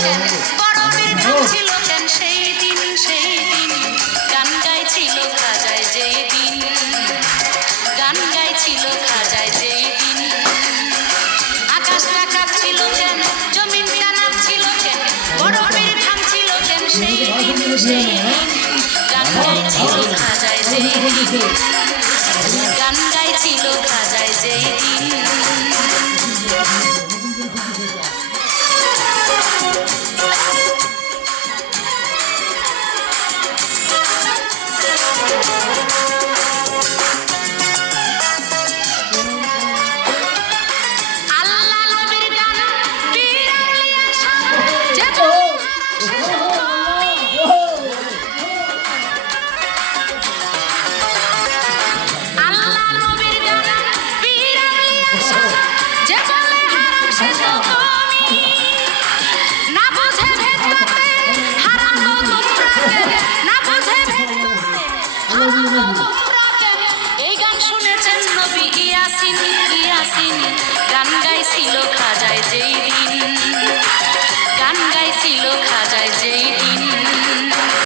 কেন বরফের ধান ছিল কেন সেই দিন গান গাইছিল খাজায় যেই দিন গান গাইছিল খাজায় যেই দিন আকাশটা কাঁপছিল কেন জমিনটা নাচছিল কেন বরফের ধান ছিল কেন সেই দিন গান গাইছিল খাজায় যেই দিন গান গাইছিল খাজায় যেই দিন